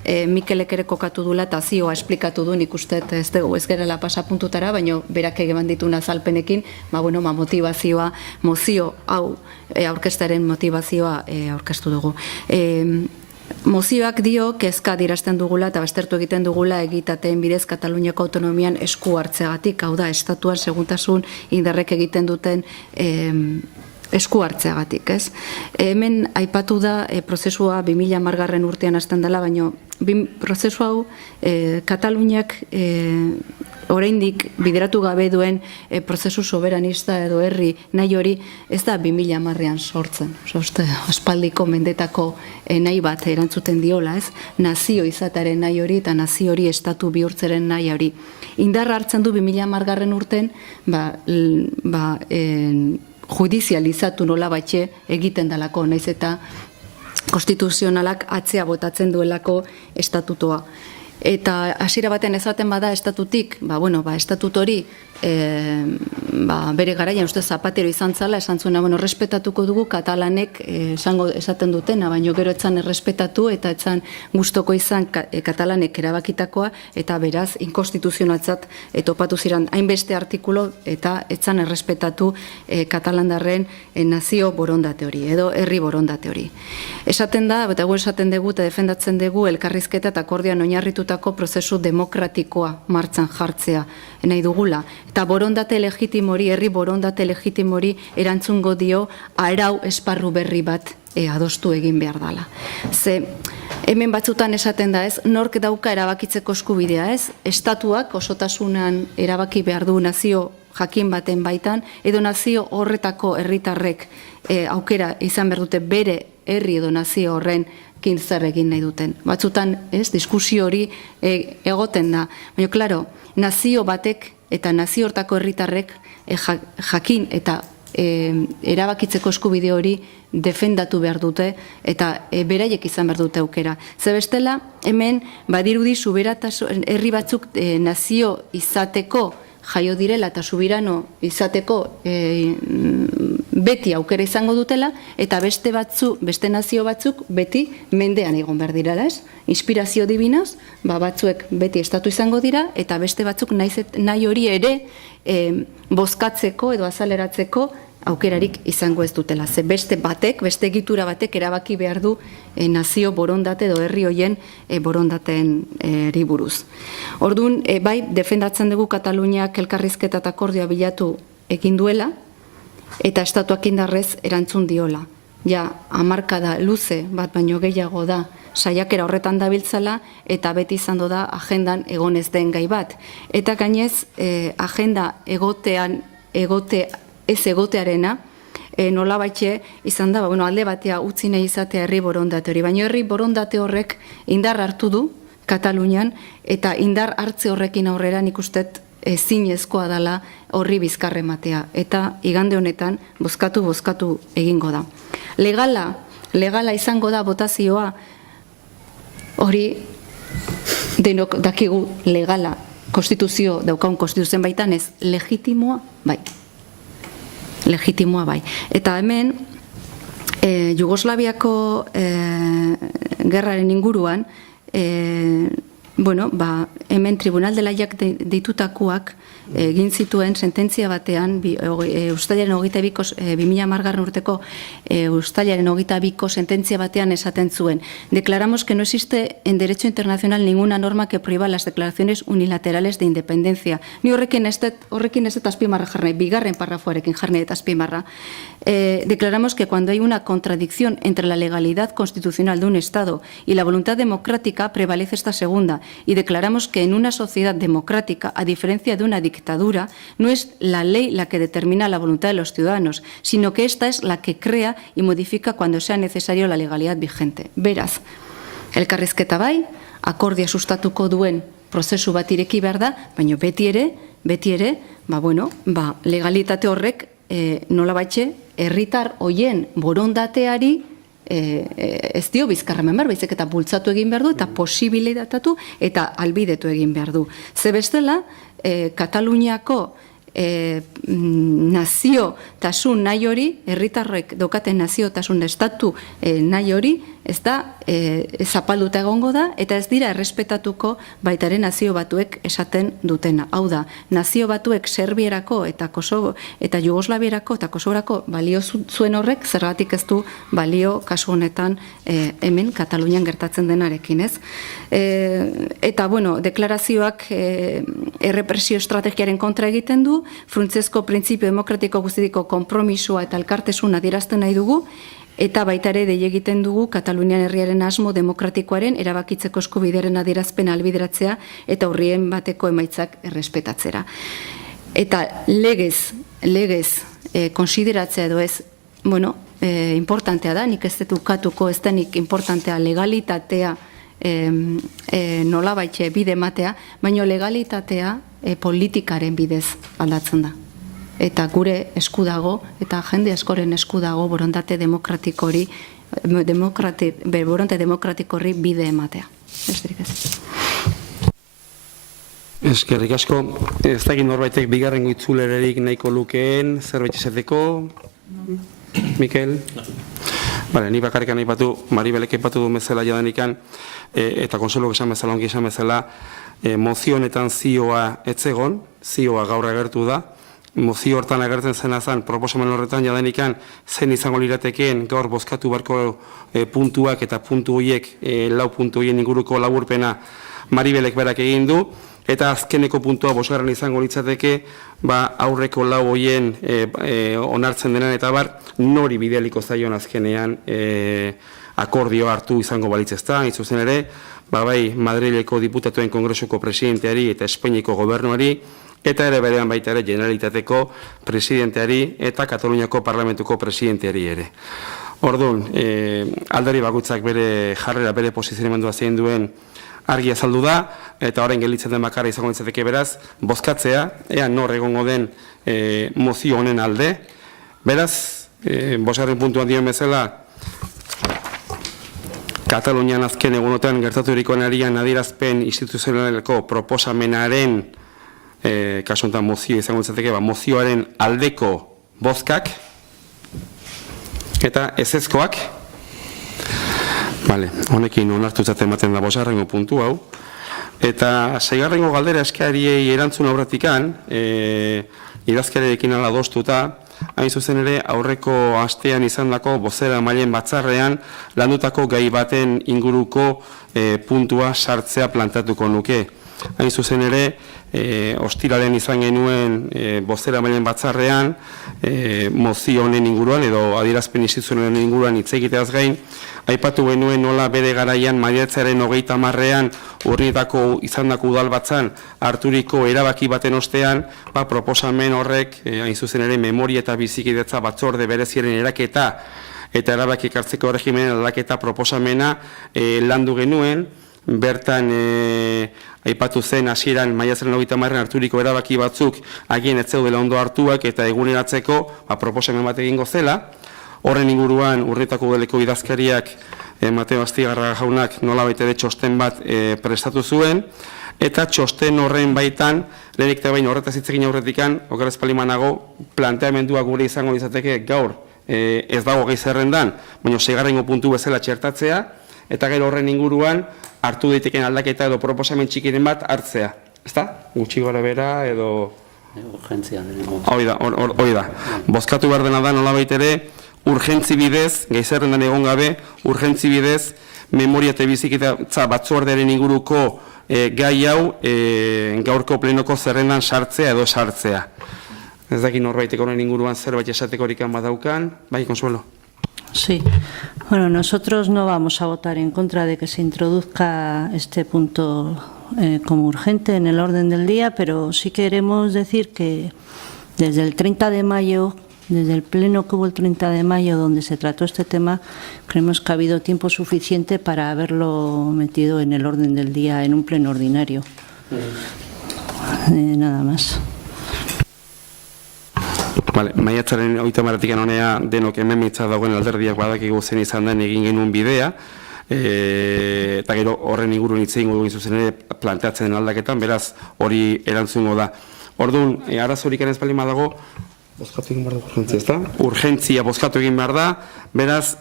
Mikelek ere kokatu dula eta zioa esplikatu du, nik uste ez gerela pasapuntutara, baina berak egeman dituna azalpenekin, motivazioa, mozio hau aurkeztaren motivazioa aurkeztu dugu. Mozioak dio kezka adierazten dugula eta baztertu egiten dugula egitateen bidez Kataluniako autonomian esku hartzeagatik, hau da, estatuan seguntasun indarrek egiten duten esku hartzeagatik, ez? Hemen aipatu da prozesua 2010 urtean hasten dela, baina prozesu hau Kataluniak oraindik bideratu gabe duen prozesu soberanista edo herri nahi hori ez da 2010ean sortzen. Aspaldiko mendetako nahi bat erantzuten diola, ez? Nazio izataren nahi hori eta nazio hori estatu bihurtzeren nahi hori. Indarra hartzen du 2010 urten, judizializatu nola batxe egiten dalako, naiz eta konstituzionalak atzea botatzen duelako estatutoa. Eta hasiera baten ezaten bada estatutik, estatut hori bere garaian uste Zapatero izan zala, esan zuena, respetatuko dugu katalanek esaten dutena, baina gero etzan errespetatu eta etzan gustoko izan katalanek erabakitakoa, eta beraz inkonstituzionaltzat topatu ziren hainbeste artikulo eta etzan errespetatu katalandarren nazio borondate hori, edo herri borondate hori. Esaten da, eta gu esaten dugu eta defendatzen dugu elkarrizketa eta akordioan oinarritutako prozesu demokratikoa martxan jartzea nahi dugula. Eta borondate legitimori, herri borondate legitimori erantzungo dio arau esparru berri bat adostu egin behar dela. Ze hemen batzutan esaten da, ez, nork dauka erabakitzeko eskubidea, ez? Estatuak osotasunan erabaki behar du nazio jakin baten baitan, edo nazio horretako herritarrek aukera izan behar dute bere herri edo nazio horren zer egin nahi duten. Batzutan, ez, diskusio hori egoten da. Baina, klaro, nazio batek eta nazio hortako herritarrek jakin eta erabakitzeko eskubide hori defendatu behar dute eta beraiek izan behar dute aukera. Ze bestela, hemen badirudi herri batzuk nazio izateko jaio direla eta subirano izateko beti aukera izango dutela, eta beste nazio batzuk beti mendean egon behar direla, ez? Inspirazio dibinaz, batzuek beti estatu izango dira, eta beste batzuk nahi hori ere bozkatzeko edo azaleratzeko aukerarik izango ez dutela. Ze beste egitura batek erabaki behar du nazio borondate edo herri hoien borondateari buruz. Orduan, bai, defendatzen dugu Kataluniak elkarrizketa eta akordioa bilatu egin duela, eta estatuak indarrez erantzun diola. Ja, hamarkada luze bat baino gehiago da saiakera horretan dabiltzala, eta beti izan da agendan egon ez den gai bat. Eta gainez, agenda ez egotearena, nola baitxe izan da, alde batea utzi nahi izatea herri borondate hori. Baina herri borondate horrek indar hartu du Katalunian, eta indar hartze horrekin aurrera nik ustet ezinezkoa dela horri bizkarre ematea. Eta igande honetan bozkatu egingo da. Legala izango da botazioa, hori denok dakigu legala, konstituzio, daukaun konstituzioen baitan ez, legitimoa bai. Legitimoa bai. Eta hemen, Jugoslaviako gerraren inguruan, hemen Tribunal de Laiak deitutakoak egin zituen sententzia batean, Uztailaren 2010 urteko Uztailaren 22ko sententzia batean esaten zuen. Declaramos que no existe en derecho internacional ninguna norma que prohíba las declaraciones unilaterales de independencia. Ni horrekin ez dut azpimarra jarri, bigarren parrafoarekin jarri eta azpimarra. Declaramos que cuando hay una contradicción entre la legalidad constitucional de un Estado y la voluntad democrática, prevalece esta segunda. Y declaramos que en una sociedad democrática, a diferencia de una dictadura, no es la ley la que determina la voluntad de los ciudadanos, sino que esta es la que crea y modifica cuando sea necesario la legalidad vigente. Beraz, elkarrizketa bai, akordia sustatuko duen prozesu bat ireki behar da, baina beti ere, legalitate horrek nola baitxe, herritar hoien borondateari ez dio bizkarremen behar, baizik eta bultzatu egin behar du, eta posibilitatatu eta albidetu egin behar du. Ze bestela, Kataluniako naziotasun nahi hori, herritarrek daukaten naziotasun estatu nahi hori, ez da, zapalduta egongo da, eta ez dira errespetatuko baitaren nazio batuek esaten dutena. Hau da, nazio batuek Serbierako eta Kosovo eta Jugoslavierako eta Kosovorako balio zuen horrek, zergatik ez du balio kasu honetan hemen Katalunian gertatzen denarekin, ez? Eta, deklarazioak errepresio estrategiaren kontra egiten du, fruntzezko printzipio demokratiko guztiko konpromisoa eta elkartasuna adierazten nahi dugu, eta baita ere dei egiten dugu Katalunian herriaren asmo demokratikoaren erabakitzeko eskubidearen adierazpena ahalbideratzea eta horrien bateko emaitzak errespetatzera. Eta legez konsideratzea edo ez, importantea da, nik ez dut ukatuko, ez denik importantea legalitatea nola baitxe bide ematea, baina legalitatea politikaren bidez aldatzen da. Eta gure esku dago, eta jende askoren esku dago borondate demokratikori bide ematea. Besterik ez. Eskerrik asko, ez da egin norbaitek bigarrengo itzulererik nahiko lukeen, zerbait izateko? Mikel? Bale, ni bakarrik nahi batu, Maribelek epatu du bezala jadanikan, eta konselok esan bezala, ongi esan bezala, mozio honetan zioa etzegon, zioa gaur agertu da, mozio hortan agertzen zena zen, proposamen horretan jadanikan zen izango liratekeen gaur bozkatu barko puntuak eta puntu horiek, lau puntu horien inguruko laburpena Maribelek berak egin du, eta azkeneko puntua bosgarren izango litzateke, aurreko lau horien onartzen denan eta nori bidealiko zaion azkenean akordio hartu izango balitzezta, itzuzen ere, bai Madrileko diputatuen kongresuko presidenteari eta Espainiako gobernuari, eta ere berean baita ere Generalitateko presidenteari eta Kataluniako parlamentuko presidenteari ere. Orduan, alderi bakoitzak bere jarrera, bere posizionamendua zein duen argi azaldu da, eta orain gelditzen den bakarra izango litzateke beraz, bozkatzea, ea nor egongo den mozio honen alde. Beraz, bosgarren puntuan dion bezala, Katalunian azken egunotan gertaturikoen arian adierazpen instituzionaleko proposamenaren, kasu honetan mozio izango litzateke, mozioaren aldeko bozkak, eta ezezkoak, honekin onartutzat ematen da bosgarrengo puntu hau, eta seigarrengo galdera eskaeriei erantzun aurretikan, idazkariarekin ala adostuta, hain zuzen ere aurreko astean izandako bozeramaileen batzarrean landutako gai baten inguruko puntua sartzea plantatuko nuke. Hain zuzen ere, ostiralen izan genuen bozeramaileen batzarrean, mozio honen inguruan edo adierazpen instituzionalen inguruan hitz egiteaz gain, aipatu genuen nola bere garaian maiatzaren 30ean urnietako izandako udalbatzan harturiko erabaki baten ostean, proposamen horrek, hain zuzen ere, memoria eta bizikidetza batzorde bereziaren eraketa eta erabaki hartzeko erregimenen aldaketa proposamena landu genuen, bertan aipatu zen hasieran maiatzaren 30ean harturiko erabaki batzuk agien ez zeudela ondo hartuak eta eguneratzeko proposamen bat egingo zela. Horren inguruan urnietako udaleko idazkariak Mateo Astigarraga jaunak nolabait ere txosten bat prestatu zuen, eta txosten horren baitan, lehenik eta behin horretaz hitz egin aurretikan, okerrez palimanago, planteamendua gure izango izateke gaur ez dago gai zerrendan, baina 6. puntu bezala txertatzea, eta gero horren inguruan hartu daiteken aldaketa edo proposamen txikiren bat hartzea. Ezta? Gutxi gora bera edo... Urgentzia. Hoi da. Bozkatu behar dena da nolabait ere, urgentzi bidez, gai zerrendan egon gabe, urgentzi bidez, memoria eta bizikidetza batzordearen inguruko gai hau gaurko plenoko zerrendan sartzea edo sartzea. Ez dakit norbaiteko honen inguruan zerbait esateko horikan badaukan, bai, Consuelo? Sí, bueno, nosotros no vamos a votar en contra de que se introduzca este punto como urgente en el orden del día, pero sí queremos decir que desde el 30 de mayo, desde el pleno que hubo el 30 de mayo donde se trató este tema, creemos que ha habido tiempo suficiente para haberlo metido en el orden del día en un pleno ordinario. Nada más. Maiatzaren 30etik honea denok hemen mitza dagoen alderdiak badakigu zen izan den egin genuen bidea, eta gero horren ingurun hitz egingo dugu zuzen ere planteatzen aldaketan, beraz hori erantzungo da. Orduan, arazorik ez baldin badago, bozkatu egin behar da urgentzia, ezta? Urgentzia bozkatu egin behar da, beraz,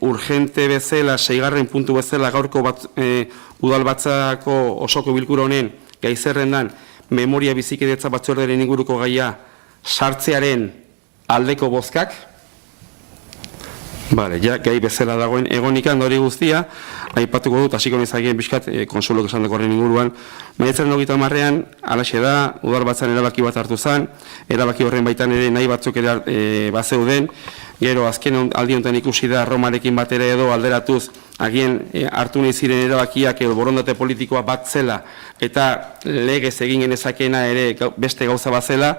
urgente bezala, 6. puntu bezala gaurko udalbatzako osoko bilkura honen gai zerrendan memoria bizikidetza batzordearen inguruko gaia sartzearen aldeko bozkak, gai bezala dagoen egonikan hori guztia, aipatuko dut, hasiko nizagien bizkat, Konsuelok esan dako horren inguruan, maiatzaren 30ean, alaxe da, udalbatzan erabaki bat hartu zen, erabaki horren baitan ere nahi batzuk ere bazeuden, gero azken aldi honetan ikusi da Romarekin batera edo alderatuz, agien hartu nahi ziren erabakiak edo borondate politikoa bat zela, eta legez egin genezakena ere beste gauza bat zela,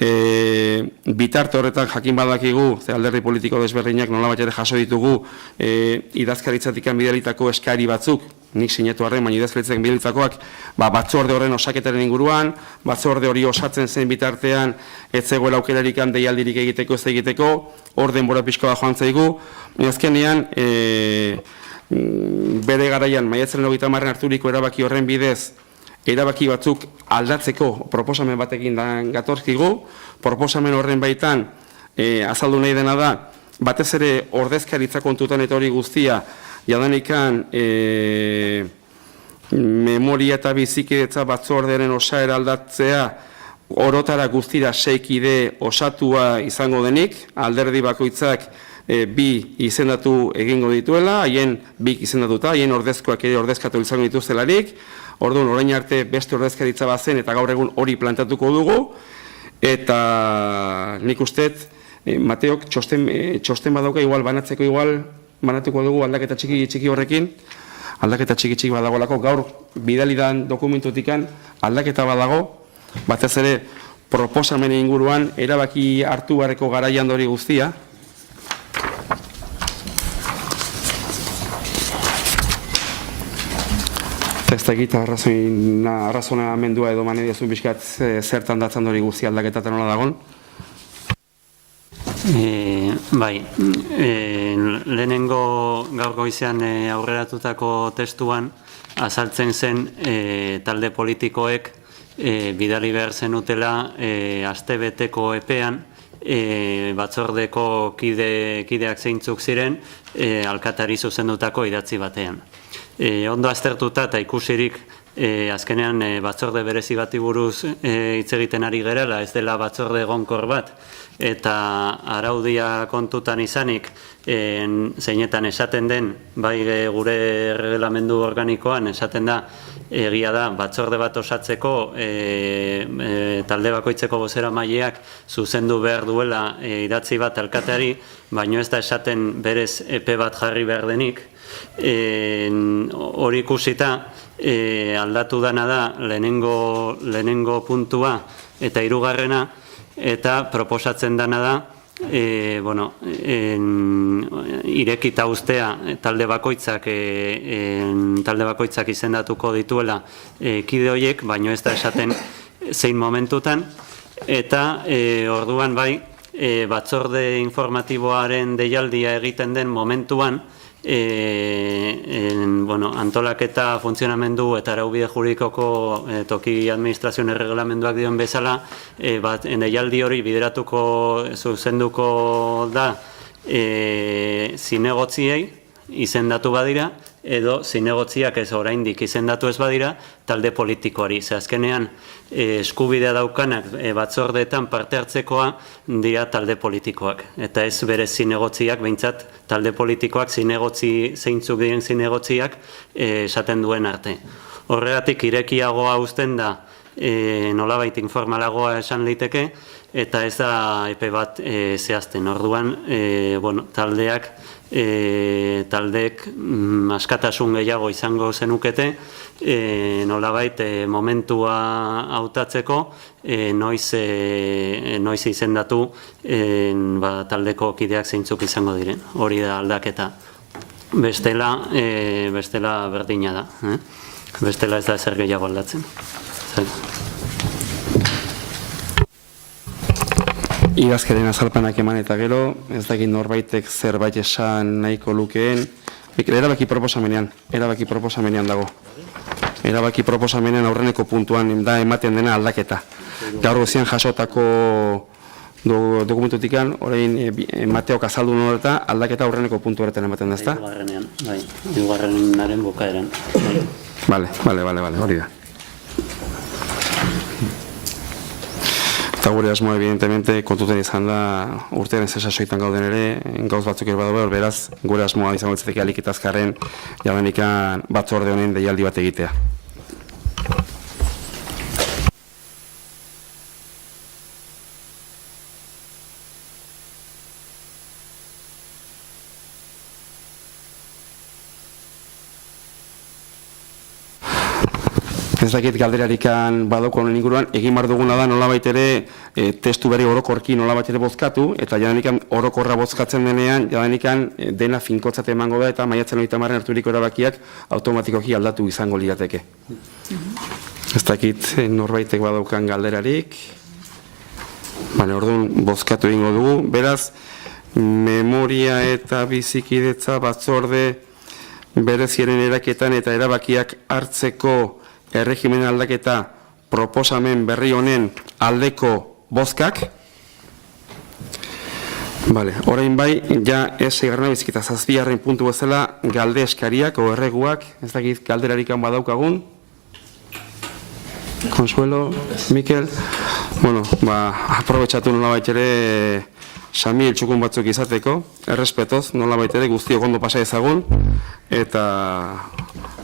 bitarte horretan jakin badakigu, alderdi politiko desberdinak nolabait ere jaso ditugu idazkaritzatik bidalitako eskari batzuk, nik sinatu arren, baina idazkaritzatik bidalitakoak batzorde horren osaketaren inguruan, batzorde hori osatzen zen bitartean ez zegoela aukerarik deialdirik egiteko ez egiteko, hor denbora pixkoa joan zaigu, azkenean bere garaian maiatzaren 30ean harturiko erabaki horren bidez erabaki batzuk aldatzeko proposamen batekin gatorzkigu, proposamen horren baitan azaldu nahi dena da, batez ere ordezkaritza kontutan eta hori guztia, jadanikan memoria eta bizikidetza batzordearen osaera aldatzea, orotara guztira 6 kide osatua izango denik, alderdi bakoitzak 2 izendatu egingo dituela, haien 2 izendatuta, haien ordezkoak ere ordezkatu izango dituztelarik. Orduan, orain arte beste ordezkaritza bazen eta gaur egun hori plantatuko dugu, eta nik usteet, Mateok txosten badauka igual banatzeko banatuko dugu aldaketa txiki horrekin, aldaketa txiki badagolako, gaur bidalidan dokumentutikan aldaketa badago, batez ere proposamen inguruan erabaki hartu barreko garaian hori guztia. Ez da egita arrazonamendua edo mane diazun bizkat zertan datzan hori guzti aldaketaten nola dagon? Bai, lehenengo gaur goizean aurreratutako testuan azaltzen zen talde politikoek bidali behar zenutela astebeteko epean batzordeko kideak zeintzuk ziren alkatari zuzendutako idatzi batean. Ondo aztertuta eta ikusirik azkenean batzorde berezi bati buruz hitz egiten ari gerela, ez dela batzorde egonkor bat, eta araudia kontutan izanik, zeinetan esaten den, bai gure reglamendu organikoan esaten da, egia da, batzorde bat osatzeko talde bakoitzeko bozeramaileak zuzendu behar duela idatzi bat alkateari, baino ez da esaten berez epe bat jarri behar denik. Hori ikusita, aldatu dana da lehenengo puntua eta hirugarrena, eta proposatzen dana da, irekita ustea talde bakoitzak izendatuko dituela kide horiek, baino ez da esaten zein momentutan, eta orduan bai, batzorde informatiboaren deialdia egiten den momentuan, antolaketa, funtzionamendu eta araubide juridikoko toki administrazioen erreglamenduak dion bezala, deialdi hori bideratuko zuzenduko da zinegotziei izendatu badira, edo zinegotziak ez oraindik izendatu ez badira, talde politikoari. Ze azkenean eskubidea daukanak batzordeetan parte hartzekoa dira talde politikoak. Eta ez bere zinegotziak, behintzat talde politikoak zeintzuk diren zinegotziak esaten duen arte. Horregatik irekiagoa uzten da, nolabait informalagoa esan liteke, eta ez da epe bat zehazten. Orduan, taldeek askatasun gehiago izango zenukete, nolabait momentua hautatzeko, noiz izendatu taldeko kideak zeintzuk izango diren. Hori da aldaketa. Bestela berdina da. Bestela ez da ezer gehiago aldatzen. Idazkaren azalpenak eman eta gero, ez dakit norbaitek zerbait esan nahiko lukeen, erabaki proposamenean dago. Erabaki proposamenean aurreneko puntuan da ematen dena aldaketa. Gaur goizean jasotako dokumentutikan, orain Mateok azaldu noreta, aldaketa aurreneko puntu horretan ematen da, ezta? Hirugarrenaren bukaeran. Bale, hori da. Eta gure asmoa, evidentemente, kontuten izan da urtean ez esasoitan gauden ere, gauz batzuk ere badu behar, beraz, gure asmoa izango ditzatek alik eta azkarren jadenikan batzorde honen deialdi bat egitea. Ez dakit galderarikan badauko honen inguruan, egin behar duguna da nolabait ere testu berri orokorki nolabait ere bozkatu, eta jadenikan orokorra bozkatzen denean, jadenikan dena finkotzat emango da, eta maiatzen 30 harturiko erabakiak automatikoki aldatu izango lirateke. Ez dakit norbaitek badaukan galderarik, orduan bozkatu egingo dugu, beraz, memoria eta bizikidetza batzorde bereziaren eraketan eta erabakiak hartzeko erregimen aldaketa proposamen berri honen aldeko bozkak. Orain bai, ja ez egarna bizikita zazpigarren puntu bezala galde eskariak o erreguak, ez dakit galderarikan badaukagun. Consuelo, Mikel, aprobetxatu nolabait ere Samiel txukun batzuk izateko, errespetoz, nolabait ere guztiok ondo pasa ezagun, eta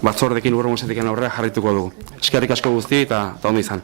batzordekin urrengo esatik aurrera jarrituko dugu. Eskerrik asko guzti eta ondo izan.